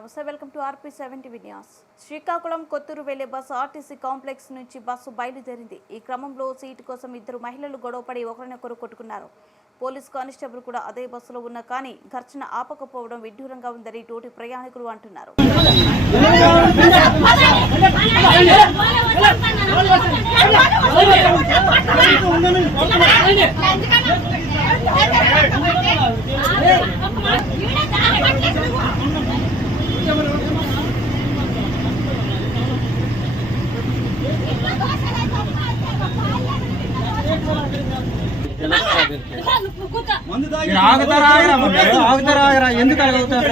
నమస్తే, welcome to RP7 TV news. Srikakulam Kothuru వెళ్లే bus RTC complex నుంచి బస్సు బయలుదేరింది. ఈ క్రమంలో సీటు కోసం ఇద్దరు మహిళలు గొడవపడి ఒకరినొకరు కొట్టుకున్నారు. పోలీస్ కానిస్టేబుల్ కూడా అదే బస్సులో ఉన్న కానీ ఘర్షణ ఆపకపోవడం విడ్డూరంగా ఉందని తోటి ప్రయాణికులు అంటున్నారు. ఆగుతారా ఎందుకు అడుగుతారు?